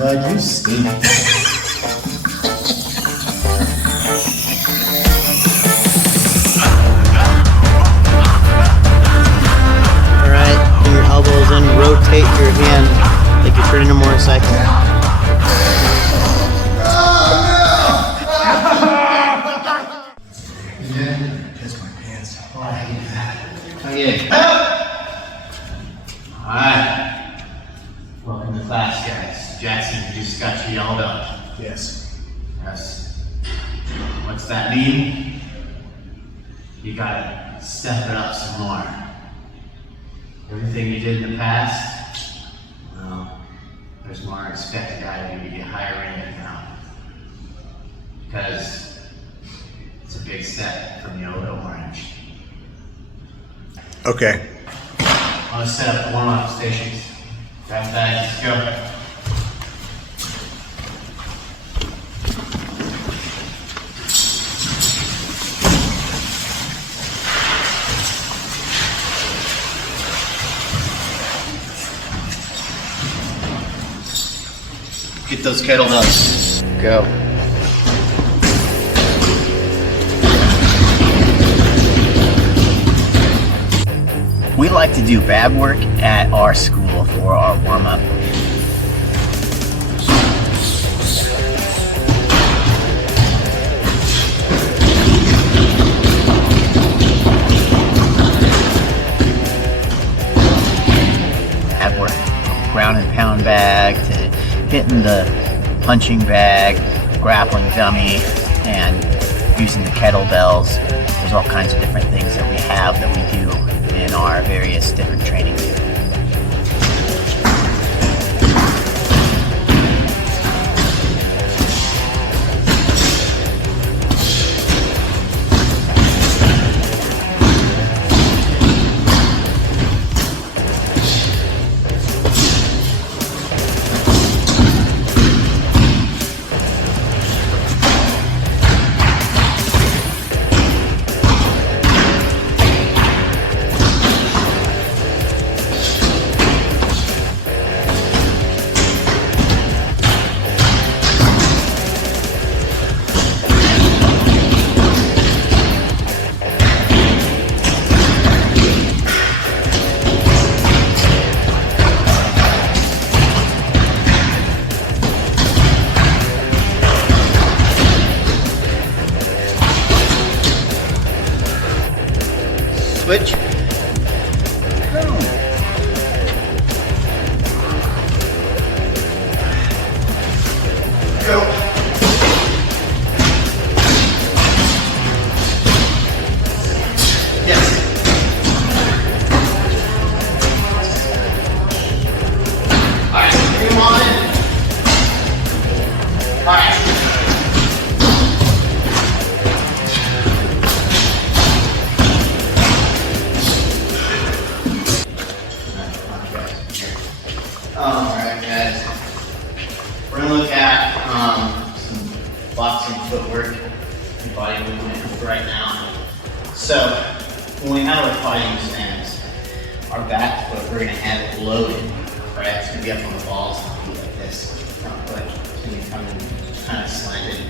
Bud, you stink. Alright, bring your elbows in, rotate your hand like you're turning a motorcycle. Alright. Welcome to class, guys. Jackson, you just got you yelled up. Yes. Yes. What's that mean? You gotta step it up some more. Everything you did in the past, well, there's more expected out of you to get higher rated now. Because it's a big step from the Odor orange. Okay. I'm gonna set up the warm-up stations. Grab bags, let's go. Get those kettlebells. Go. We like to do bag work at our school for our warm-up. Bag work, ground and pound bag to hitting the punching bag, grappling dummy, and using the kettlebells. There's all kinds of different things that we have that we do in our various different trainings. Switch. Go. Yes. All right, bring them on in. All right. Alright guys, we're going to look at some boxing footwork and body movement right now. So, when we have our fighting stance, our back foot, we're going to have it loaded, right? It's going to be up on the balls and feet like this. Front foot is going to be coming kind of slanted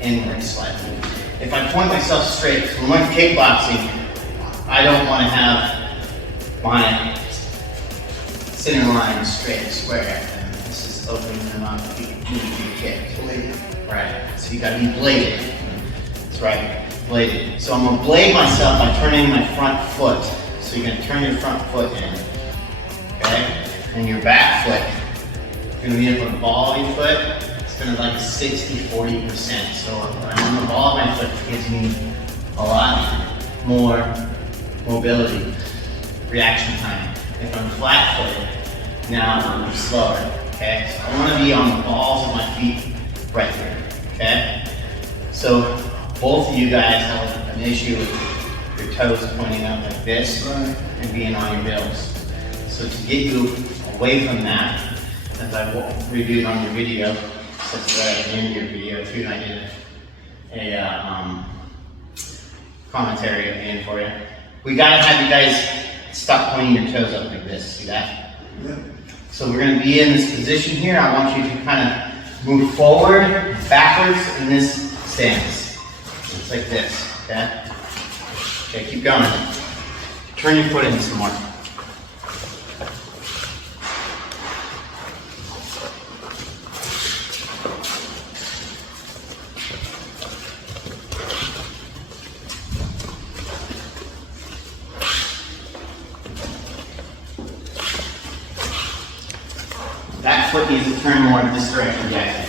inward slightly. If I point myself straight, so when we're kickboxing, I don't want to have my center line straight and square, and this is opening them up to be kicked. Right, so you gotta be bladed. That's right, bladed. So I'm gonna blade myself by turning my front foot. So you're gonna turn your front foot in, okay? And your back foot, you're gonna be up on the ball of your foot. It's gonna like 60-40%. So when I'm on the ball of my foot, it gives me a lot more mobility, reaction time. If I'm flat-footed, now I'm slower, okay? So I want to be on the balls of my feet right here, okay? So both of you guys have an issue with your toes pointing out like this and being on your heels. So to get you away from that, as I reviewed on your video, such that at the end of your video too, and I did a commentary at the end for you. We gotta have you guys stop pointing your toes up like this. See that? Yeah. So we're going to be in this position here. I want you to kind of move forward, backwards in this stance. Just like this, okay? Okay, keep going. Turn your foot in some more. That foot needs to turn more in this direction, guys.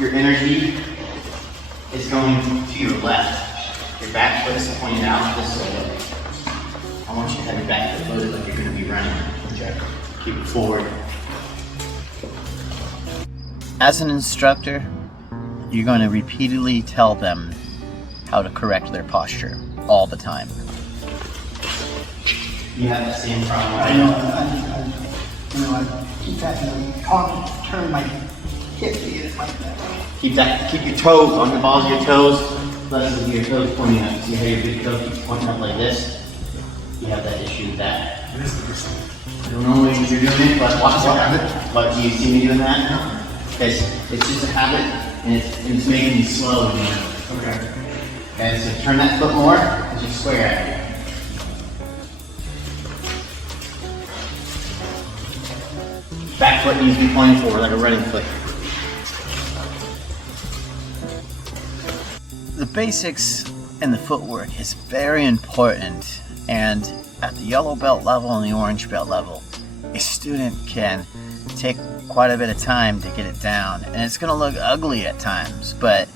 Your energy is going to your left. Your back foot is pointed out this way. I want you to have your back foot loaded like you're going to be running. Okay. Keep it forward. As an instructor, you're going to repeatedly tell them how to correct their posture all the time. You have that same problem. I know. I keep having to turn my hip to get it like that. Keep your toes on the balls of your toes. Less your toes pointing up. See how your big toe keeps pointing up like this? You have that issue with that. I don't know what you're doing it, but watch it. But do you see me doing that? Because it's just a habit, and it's making me slow. Okay. Okay, so turn that foot more, and just square at it. Back foot needs to be pointing forward like a running foot. The basics in the footwork is very important, and at the yellow belt level and the orange belt level, a student can take quite a bit of time to get it down, and it's going to look ugly at times, but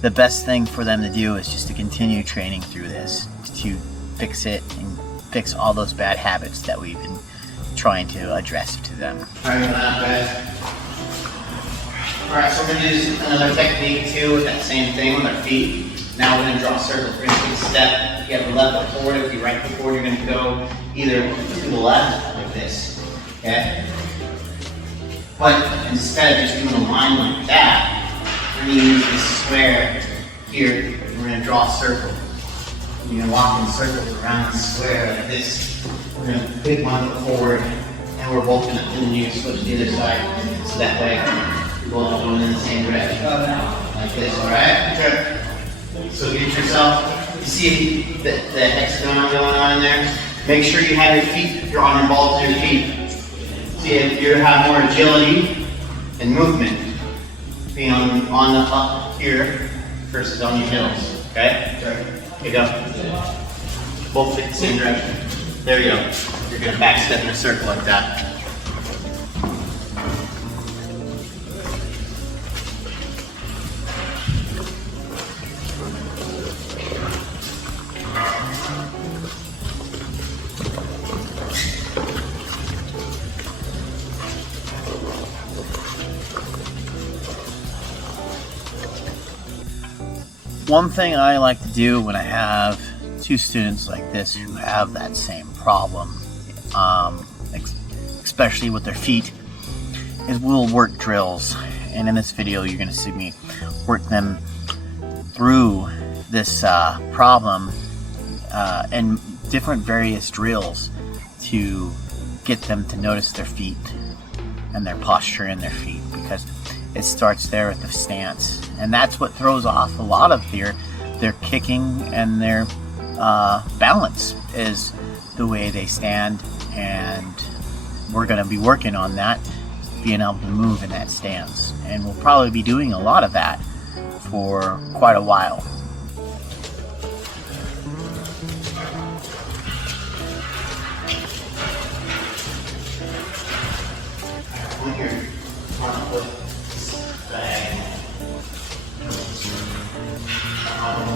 the best thing for them to do is just to continue training through this to fix it and fix all those bad habits that we've been trying to address to them. Alright, guys. Alright, so we're going to do another technique too with that same thing with our feet. Now we're going to draw a circle. We're going to take a step. If you have the left foot forward, if you right foot forward, you're going to go either to the left like this. Okay? But instead of just doing a line like that, we're going to use this square here. We're going to draw a circle. You're going to walk in circles around the square like this. We're going to pick one foot forward, and we're both going to continue to switch to the other side. So that way, we're both going in the same direction. Like this, alright? Okay. So get yourself, you see the hexagon going on in there? Make sure you have your feet, you're on your balls to your feet. See if you have more agility and movement being on the up here versus on your heels. Okay? Here you go. Both fit the same direction. There you go. You're going to back step in a circle like that. One thing I like to do when I have two students like this who have that same problem, especially with their feet, is we'll work drills. And in this video, you're going to see me work them through this problem and different various drills to get them to notice their feet and their posture in their feet, because it starts there at the stance, and that's what throws off a lot of their kicking and their balance is the way they stand, and we're going to be working on that, being able to move in that stance, and we'll probably be doing a lot of that for quite a while.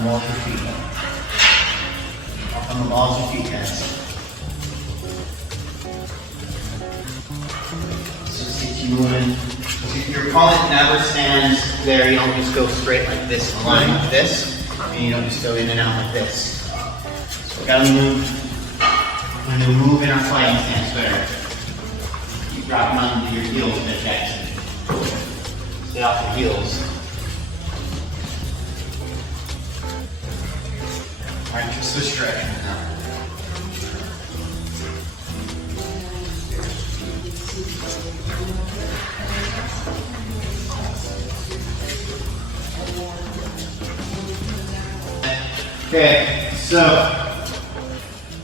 Balls of your feet. Up on the balls of your feet, guys. So just keep moving. If your opponent never stands there, you don't just go straight like this, in a line like this, and you don't just go in and out like this. So we gotta move. We're gonna move in our fighting stance better. Keep dropping onto your heels, Miss Jackson. Stay off the heels. Alright, just switch direction now. Okay, so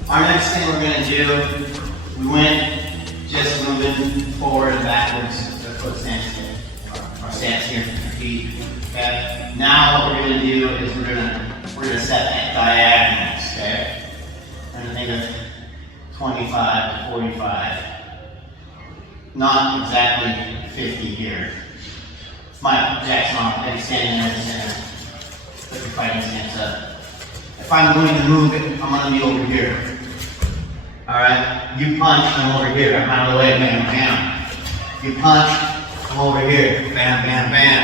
our next thing we're going to do, we went just moving forward and backwards. That's what stance here. Our stance here, our feet. Okay. Now what we're going to do is we're going to set diagonals. Okay. And I think of 25 to 45. Not exactly 50 here. Mike Jackson on, maybe standing there in the center. Put your fighting stance up. If I'm going to move it, I'm going to be over here. Alright? You punch, I'm over here. I'm out of the way, bam, bam. You punch, I'm over here. Bam, bam, bam.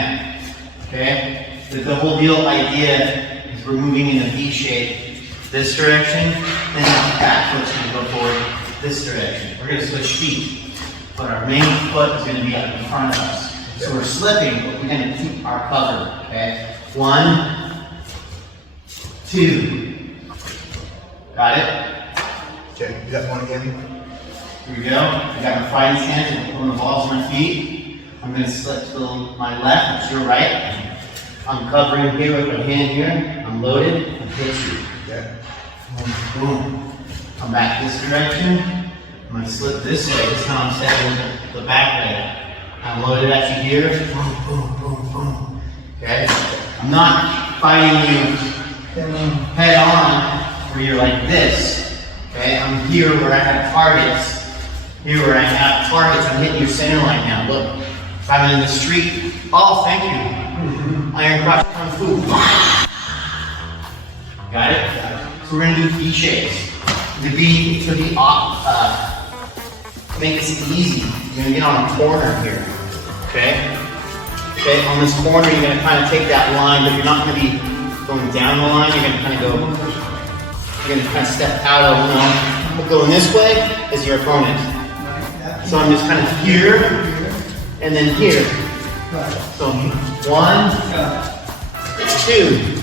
Okay? The whole deal idea is we're moving in a V shape this direction, then the back foot's going to go forward this direction. We're going to switch feet, but our main foot is going to be up in front of us. So we're slipping, but we're going to keep our cover. Okay? 1, 2. Got it? Okay, you got one again? Here we go. I got my fighting stance. I'm pulling the balls on my feet. I'm going to slip to my left, that's your right. I'm covering here with my hand here. I'm loaded. I'm hit you. Okay. Boom, boom. Come back this direction. I'm going to slip this way. This time I'm stepping the back leg. I'm loaded at you here. Boom, boom, boom, boom. Okay? I'm not fighting you head on where you're like this. Okay? I'm here where I have targets. Here where I have targets. I'm hitting your center line now. Look. If I'm in the street. Oh, thank you. Iron cross kung fu. Got it? So we're going to do V shapes. To be make this easy, you're going to get on a corner here. Okay? Okay, on this corner, you're going to kind of take that line, but you're not going to be going down the line. You're going to kind of go, you're going to kind of step out of, but going this way is your opponent. So I'm just kind of here, and then here. So 1, 2.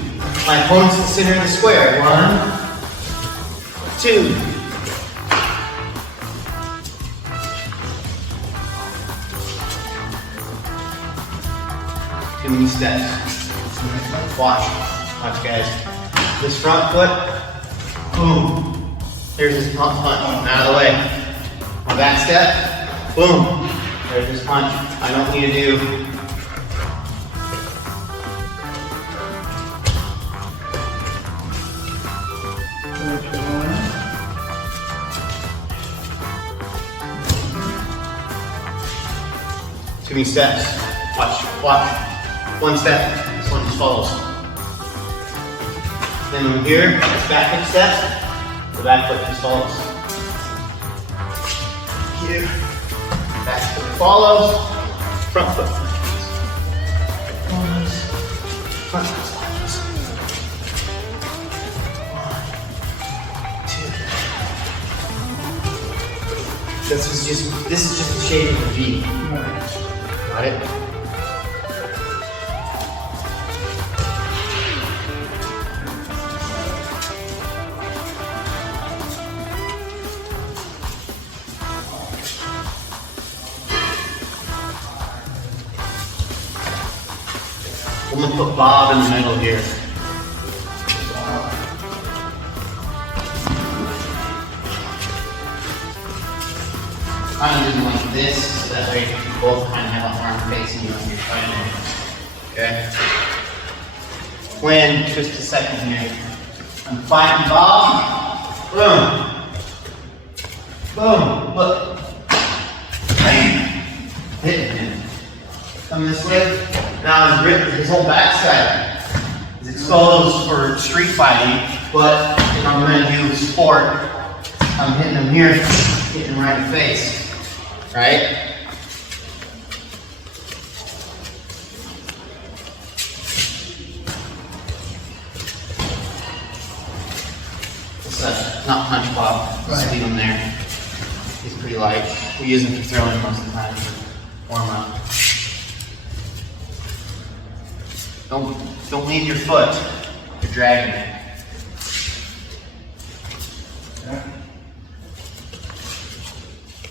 My opponent's the center of the square. 1, 2. Too many steps. Watch guys. This front foot, boom. There's his punch, out of the way. My back step, boom. There's his punch. I don't need to do. Too many steps. Watch. One step, this one just follows. Then from here, it's back foot steps, the back foot just follows. Here, back foot follows, front foot follows, front foot follows. 1, 2. This is just the shape of the V. Got it? I'm going to put Bob in the middle here. Kind of doing like this, so that way you both kind of have an arm facing you when you're fighting. Okay? Plan just a second here. I'm fighting Bob. Boom. Boom. Look. Bam. Hitting him. Come this way. Now his whole backside is exposed for street fighting, but if I'm going to do sport, I'm hitting him here, hitting him right in the face. Right? It's not punch Bob. Just leave him there. He's pretty light. We use him for throwing most of the time. Warm up. Don't leave your foot. You're dragging it.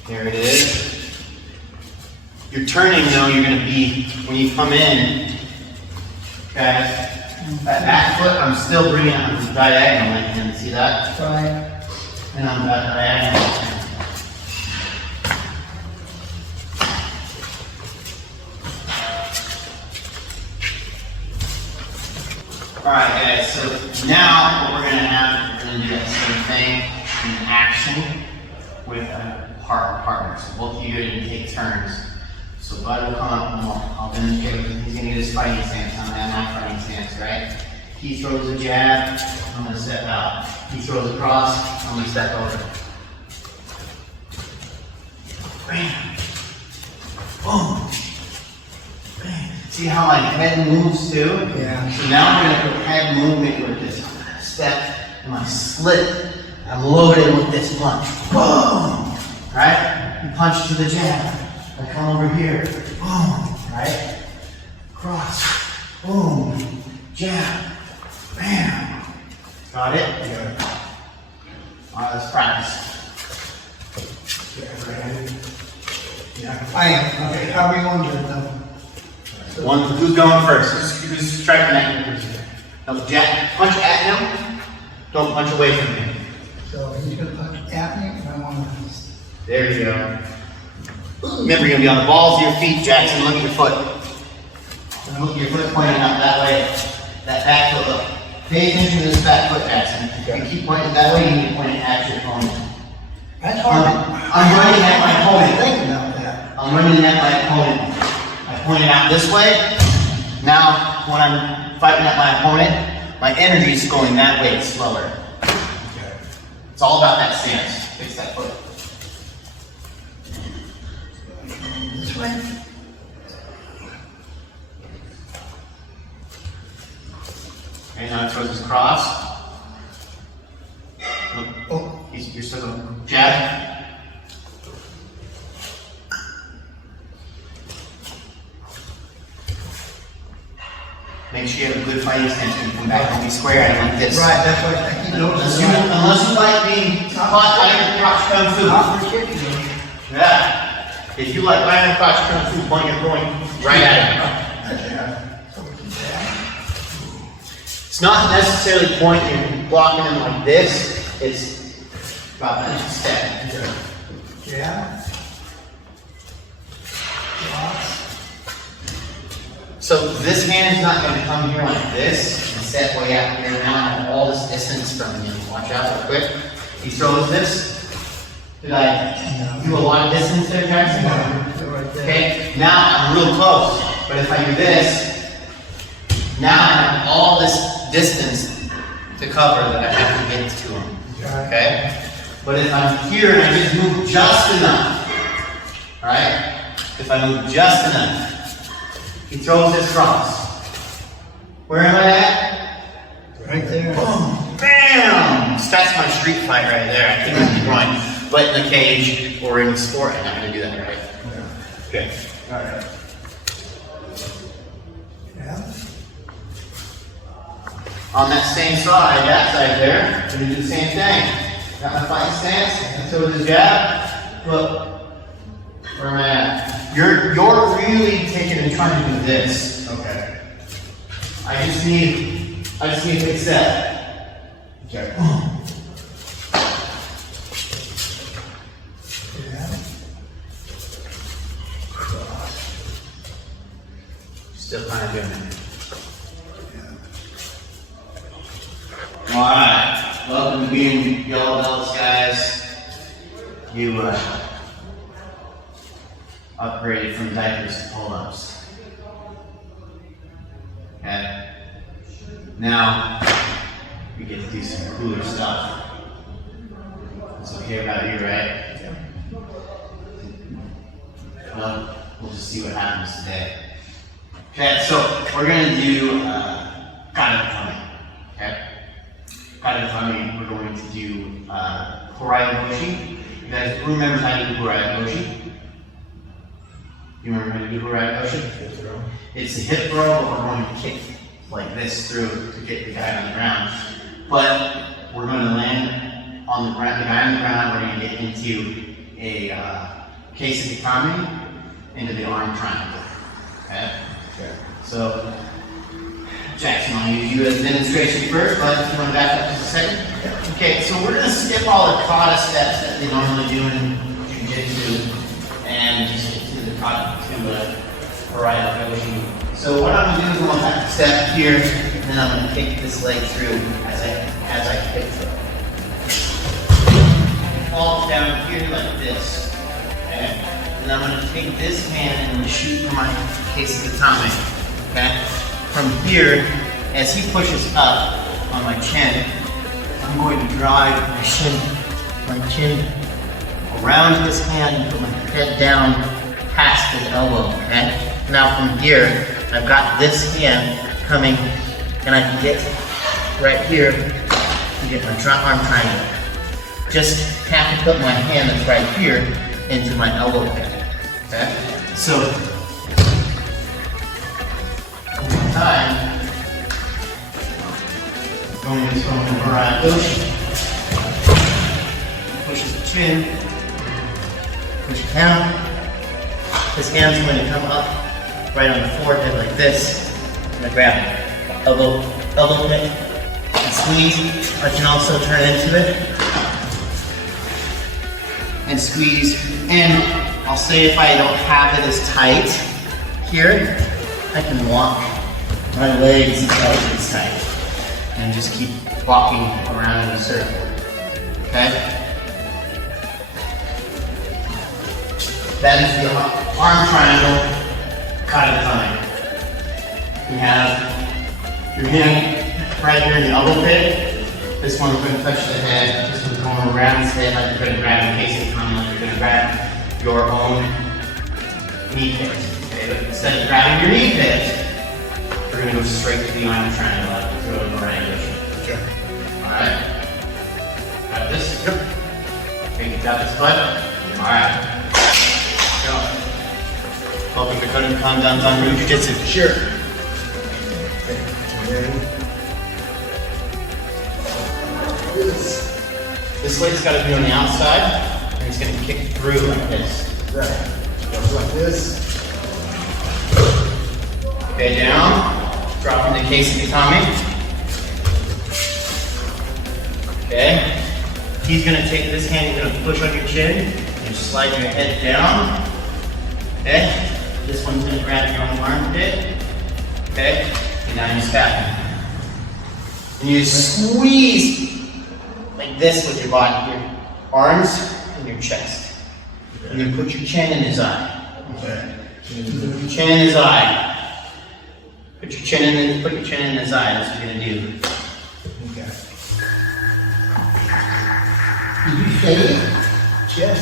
There it is. You're turning, though, you're going to be, when you come in, okay, that back foot, I'm still bringing it on the diagonal like him. See that? Right. And I'm diagonal. Alright guys, so now what we're going to have, we're going to do that same thing in action with partners. So both of you are going to take turns. So Bud will come up and I'll demonstrate. He's going to get his fighting stance. I'm going to have my fighting stance, right? He throws a jab, I'm going to step out. He throws a cross, I'm going to step over. Bam! Boom! Bam! See how my head moves too? Yeah. So now I'm going to put head movement with this step and my slit. I'm loaded with this punch. Boom! Right? You punch to the jab. I come over here. Boom! Right? Cross. Boom! Jab. Bam! Got it? Yeah. Alright, let's practice. Yeah. Okay, how are we going to do it though? Who's going first? Who's striking at you? No, jab. Punch at him. Don't punch away from him. So he's going to punch at me and I want to. There you go. Remember, you're going to be on the balls of your feet, Jackson. Look at your foot. Look at your foot pointing up that way. That back foot, look. Pay attention to this back foot, Jackson. If you keep pointing that way, you need to point it at your opponent. That's hard. I'm running at my opponent. Think about that. I'm running at my opponent. I point it out this way. Now, when I'm fighting at my opponent, my energy is going that way slower. Okay. It's all about that stance. Fix that foot. This way. Okay, now I throw this cross. Oh. You're still going. Jab. Make sure you have a good fighting stance when you come back. Don't be square at it like this. Right, that's why I keep noticing. Unless you like being caught iron crotch kung fu. Not for kicking you. Yeah. If you like iron crotch kung fu, point your point right at it. It's not necessarily pointing and blocking him like this. It's about that step. Yeah. So this hand is not going to come here like this and step way out here. Now I have all this distance from him. Watch out real quick. He throws this. Did I do a lot of distance there, Jackson? Right there. Okay, now I'm real close. But if I do this, now I have all this distance to cover that I have to get to him. Okay? But if I'm here and I just move just enough, alright? If I move just enough, he throws his cross. Where am I at? Right there. Boom! Bam! So that's my street fight right there. I think I'm going. But in the cage or in the sport, I'm not going to do that, right? Okay. Alright. Yeah. On that same side, that side there, I'm going to do the same thing. Got my fighting stance, so with the jab, look, where am I at? You're really taking and trying to do this. Okay. I just need a big step. Okay. Yeah. Still kind of doing it. Alright, welcome to being yellow belts, guys. You upgraded from diapers to pull-ups. Okay. Now we get to do some cooler stuff. It's okay about you, right? Well, we'll just see what happens today. Okay, so we're gonna do Kodenkan. Okay. Kodenkan, we're going to do Hawaiian Moshi. You guys, who remembers how to do Hawaiian Moshi? You remember how to do Hawaiian Moshi? It's a hip throw, but we're going to kick like this through to get the guy on the ground. But we're going to land on the ground, the guy on the ground. We're going to get into a case of economy, into the arm triangle. Okay? So, Jackson, I'll use you as a demonstration first, but if you want to back up just a second. Okay, so we're going to skip all the kata steps that they normally do in Jiu-Jitsu and just get to the kata, to Hawaiian Goshi. So what I'm going to do is I'm going to step here, and then I'm going to kick this leg through as I kick through. Fall down here like this. Okay? And I'm going to take this hand and I'm going to shoot for my Kajukenbo. Okay? From here, as he pushes up on my chin, I'm going to drive my chin around his hand and put my head down past his elbow. Okay? Now from here, I've got this hand coming, and I can get right here to get my arm triangle. Just have to put my hand that's right here into my elbow pad. Okay? So, over time, going into Hawaiian Goshi. Pushes the chin, push it down. This hand's going to come up right on the forehead like this. I'm going to grab elbow pit and squeeze. I can also turn into it and squeeze. And I'll say if I don't have it as tight here, I can walk my legs until it's tight and just keep walking around in a circle. Okay? That is the arm triangle Kodenkan. You have your hand right here in the elbow pit. This one's going to touch the head. This one's going around his head like you're going to grab a Kajukenbo, like you're going to grab your own knee pit. Okay? But instead of grabbing your knee pit, we're going to go straight to the arm triangle like we throw it around. Okay. Alright. Got this? Yep. Okay, you got this butt? Alright. Go. Welcome to Kodenkan Danzan Jiu-Jitsu. Sure. This leg's got to be on the outside, and he's going to kick through like this. Right. Goes like this. Okay, down. Dropping the Kajukenbo. Okay. He's going to take this hand, he's going to push on your chin, and slide your head down. Okay. This one's going to grab your own armpit. Okay. And now you tap. And you squeeze like this with your body, your arms and your chest. And you put your chin in his eye. Okay. Put your chin in his eye. Put your chin in his eye. That's what you're gonna do. Okay. Did you say it? Yes.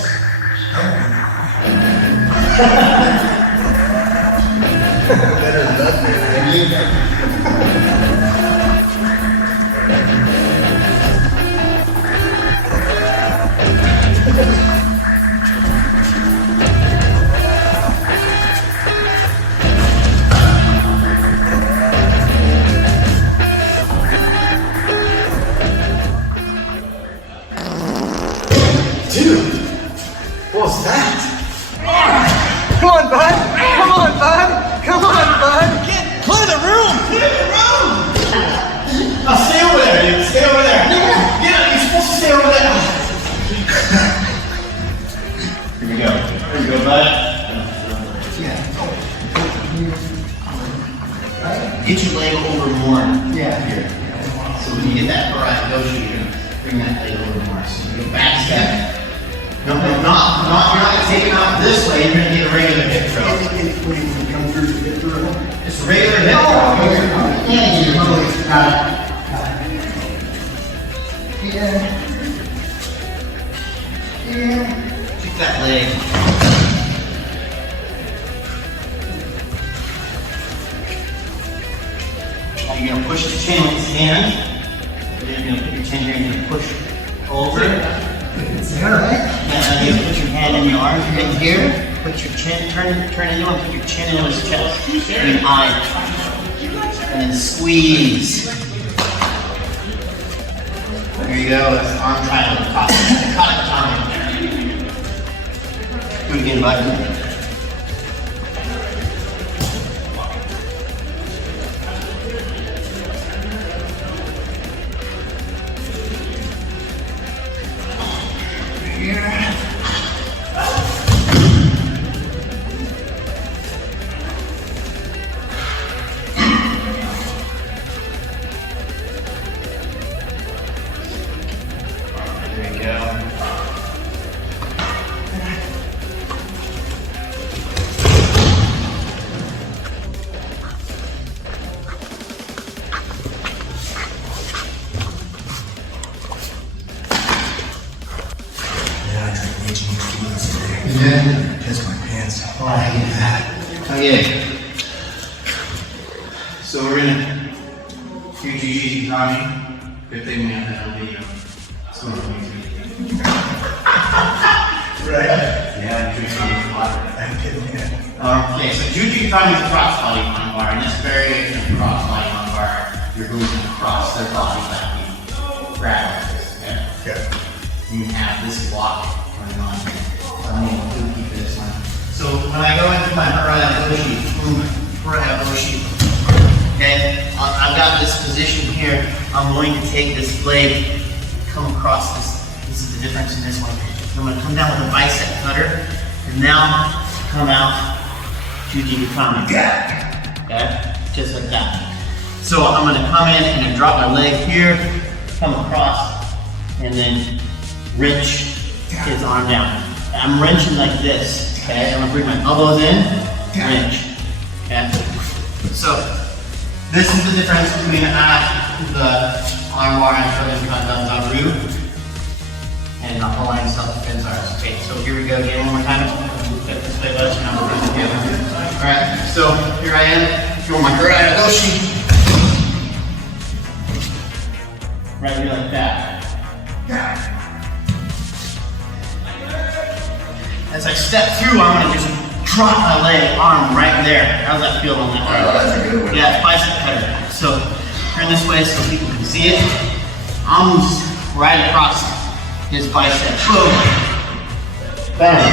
Better than nothing. Dude, what was that? Come on, bud. Come on, bud. Come on, bud. Clear the room! Clear the room! Now stay over there, dude. Stay over there. Yeah, you're supposed to stay over there. Here we go. Here we go, bud. Get your leg over more. Yeah. Here. So when you get that Hawaiian Goshi, you're going to bring that leg over more. So you go back step. No, you're not going to take him out this way. You're going to get a regular hip throw. When you come through to get through it. Just a regular hip throw. Yeah. Kick that leg. Now you're going to push the chin with his hand. You're going to put your chin here and you're going to push over. Alright. Now you put your hand in your arm right here. Put your chin, turn into him, put your chin in his chest. And your eye. And then squeeze. There you go, that's the arm triangle. Kodenkan. Do it again, bud. good. So we're gonna do Jiu-Jitsu Tommy. Good thing we have that on video. So we're going to Right. yeah, drink some water. Okay, so Jiu-Jitsu Tommy is a cross-body arm bar, and this variation of cross-body arm bar, you're moving across their body like you grab like this, okay? Okay. You have this block going on here. I'm going to keep this one. So when I go into my Hawaiian, okay, I've got this position here. I'm going to take this blade, come across this. This is the difference in this one. I'm going to come down with a bicep cutter, and now come out Jiu-Jitsu Tommy. Okay, just like that. So I'm going to come in and then drop my leg here, come across, and then wrench his arm down. I'm wrenching like this. Okay, I'm going to bring my elbows in, wrench. Okay, so this is the difference between the arm bar and Kodenkan Danzan and the Hawaiian self-defense arms. Okay, so here we go again one more time. Flip this way, let's now we're going together. Alright, so here I am, doing my Grande. Right here like that. As I step through, I'm going to just drop my leg, arm right there. How's that feel on that arm? Oh, that's a good one. Yeah, it's bicep cutter. So turn this way so people can see it. I'm just right across his bicep. Boom. Bam.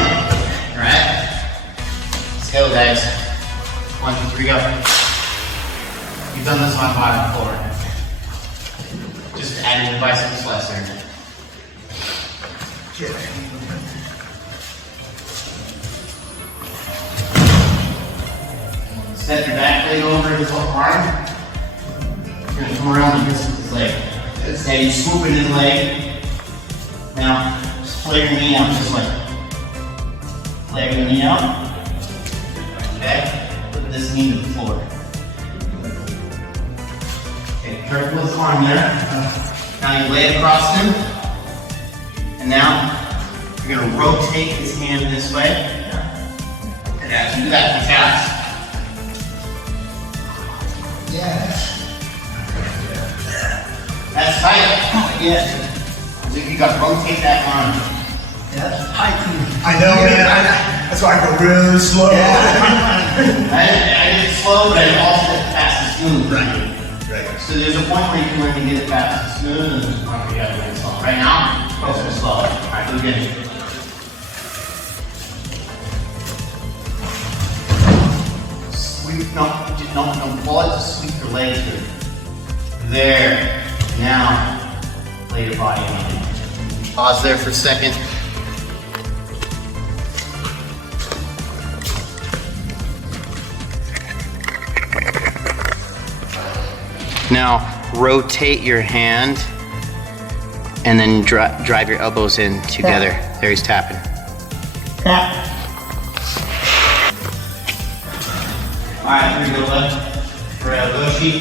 Alright. Let's go, guys. 1, 2, 3, go. You've done this on bottom before. Just adding the bicep slicer. Step your back leg over his whole arm. You're gonna come around and his leg. Okay, you swoop in his leg. Now, just flare your knee out, just like flare your knee out. Okay, put this knee to the floor. Okay, careful with his arm there. Now you lay it across him. And now, you're gonna rotate his hand this way. And as you do that, fast. Yes. That's tight. Yes. So you gotta rotate that arm. Yeah, that's tight. I know, man. That's why I go really slow. I did it slow, but I also did it fast and smooth. Right. So there's a point where you can learn to get it fast and smooth, and there's a point where you gotta do it slow. Right now, go for slow. Alright, go get it. Sweep, don't pull it, just sweep your legs through. There. Now, lay your body on. Pause there for a second. Now, rotate your hand and then drive your elbows in together. Tap. There he's tapping. Tap. Alright, here we go, left. For Boshi.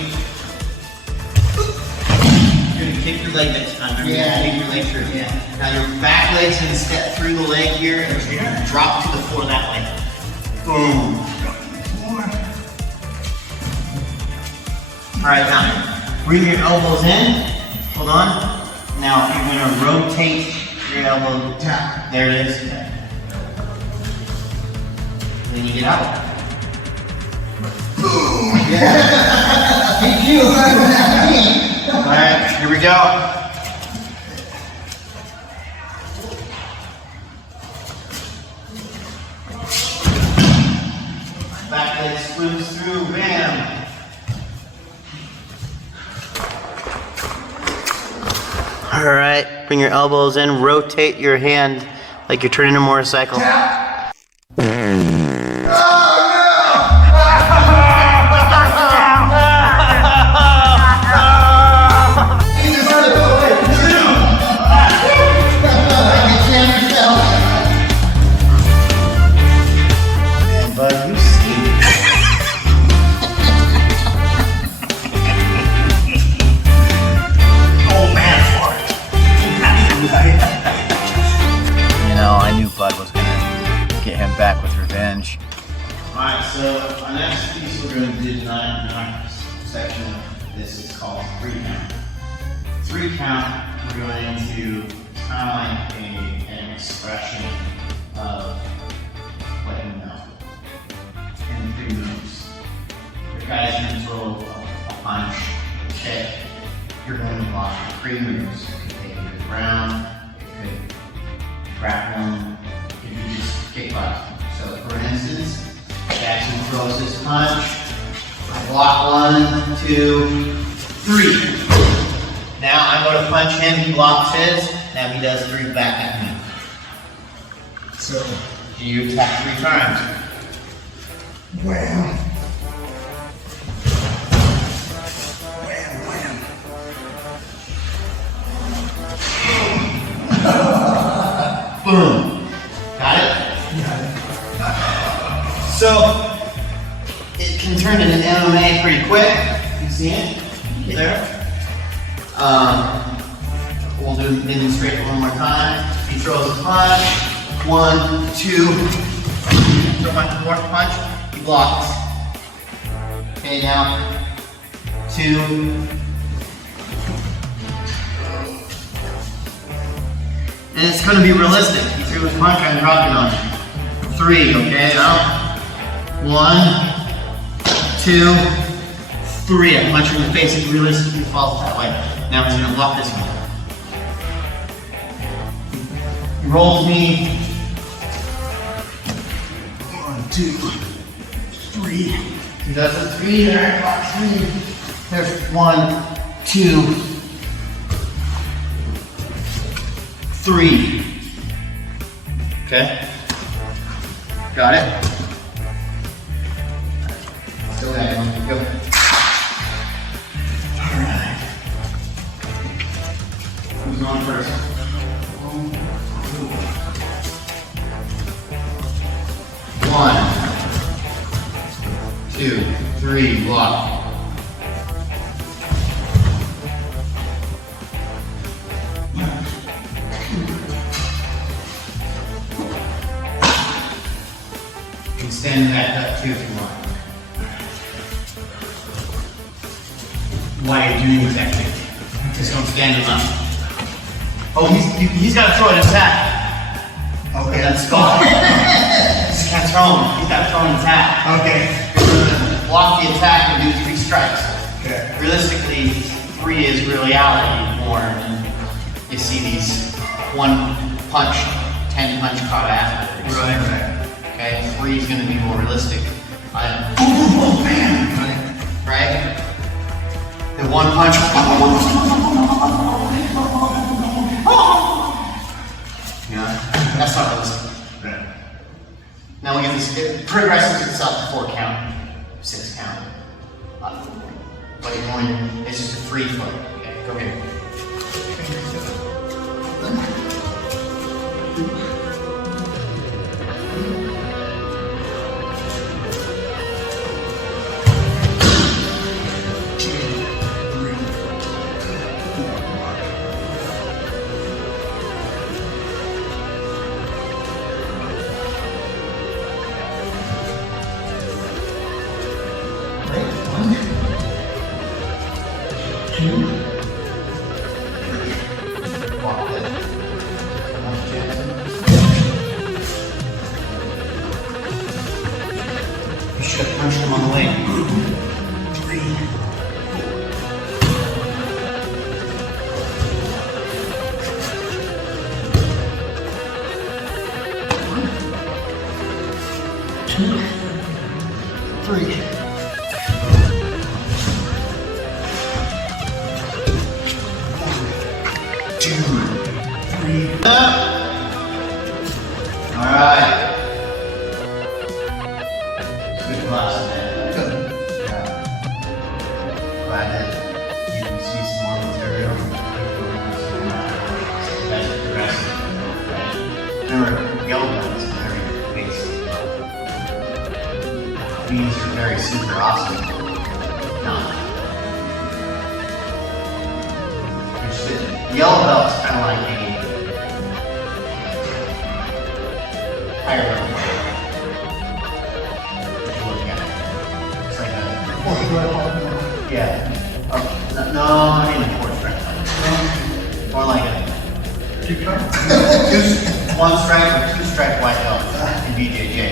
You're gonna kick your leg next time. You're gonna kick your leg through. Yeah. Now your back leg's gonna step through the leg here and you're gonna drop to the floor that way. Boom. Alright, now bring your elbows in. Hold on. Now you're gonna rotate your elbow. Tap. There it is. And then you get out. Boom. Yeah. Thank you. Alright, here we go. Back leg swims through, bam. Alright, bring your elbows in, rotate your hand like you're turning a motorcycle. You know, I knew Bud was gonna our next piece we're going to do tonight in our section of this is called 3 count. 3 count, we're going to kind of like an expression of what you know in 3 moves. The guy's going to throw a punch, a kick. You're going to block 3 moves. It could take you to the ground, it could grappling, it could be just kickboxing. So for instance, Jackson throws his punch, I block 1, 2, 3. Now I go to punch him, he blocks his, now he does 3 back at me. So, You attack 3 times. wham. Wham, wham. Boom. Got it? So, it can turn into MMA pretty quick. You see it? There? We'll demonstrate it one more time. He throws a punch. 1, 2. Throw my fourth punch. He blocks. Okay, now 2. And it's going to be realistic. He threw his punch, I'm dropping on him. 3, okay, now. 1, 2, 3. I punch him in the face, it realistically falls that way. Now he's going to block this one. He rolls me. 1, 2, 3. He does a 3 there, I block 3. There's 1, 2, 3. Okay? Got it? Still got it. Go. Alright. Who's on first? 1, 2, 3, block. You can stand back up too if you want. Why are you doing this technique? Just don't stand him up. Oh, he's got to throw an attack. Okay. That's skull. Just can't throw him. He's got to throw an attack. Okay. Block the attack and do 3 strikes. Okay. Realistically, 3 is reality more than you see these 1 punch, 10 punch caught afterwards. Right. Okay, 3 is going to be more realistic. Oh, man. Right? The 1 punch. Yeah, that's not realistic. Right. Now we get this, it progresses itself to 4 count, 6 count. But you're going, it's just a free flow. Okay, go here. You should have punched him on the way. 3. 3. 2, 3. Alright. Good class today. Good. Glad that you can see some more material. That's progressive. Right? Remember, yellow belt is very basic. These are very super awesome. No. The yellow belt's kind of like a higher level. If you look at it. Yeah. No, I mean a 4 strike. More like a one strike or 2 strike white belt in BJJ.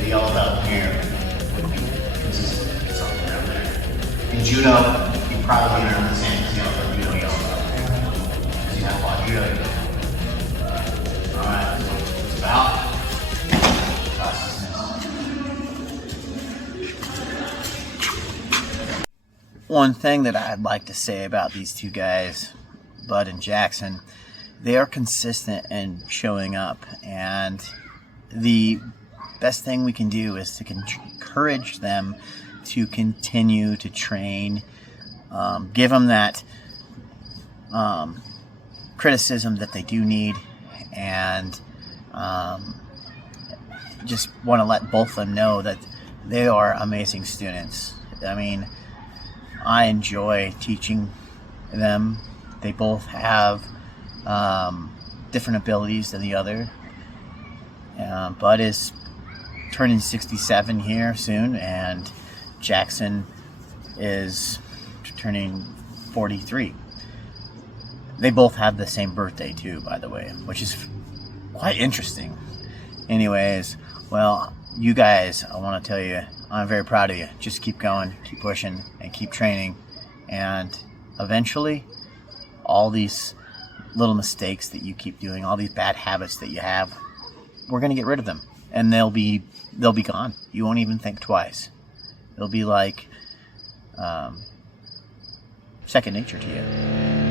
The yellow belt here. This is something around there. In judo, you probably learn the same as yellow belt, yellow belt. Because you have a lot of judo. Alright, it's about. One thing that I'd like to say about these two guys, Bud and Jackson, they are consistent in showing up, and the best thing we can do is to encourage them to continue to train, give them that criticism that they do need, and just want to let both of them know that they are amazing students. I mean, I enjoy teaching them. They both have different abilities than the other. Bud is turning 67 here soon, and Jackson is turning 43. They both have the same birthday too, by the way, which is quite interesting. Anyways, well, you guys, I want to tell you, I'm very proud of you. Just keep going, keep pushing, and keep training. And eventually, all these little mistakes that you keep doing, all these bad habits that you have, we're going to get rid of them. And they'll be gone. You won't even think twice. It'll be like second nature to you.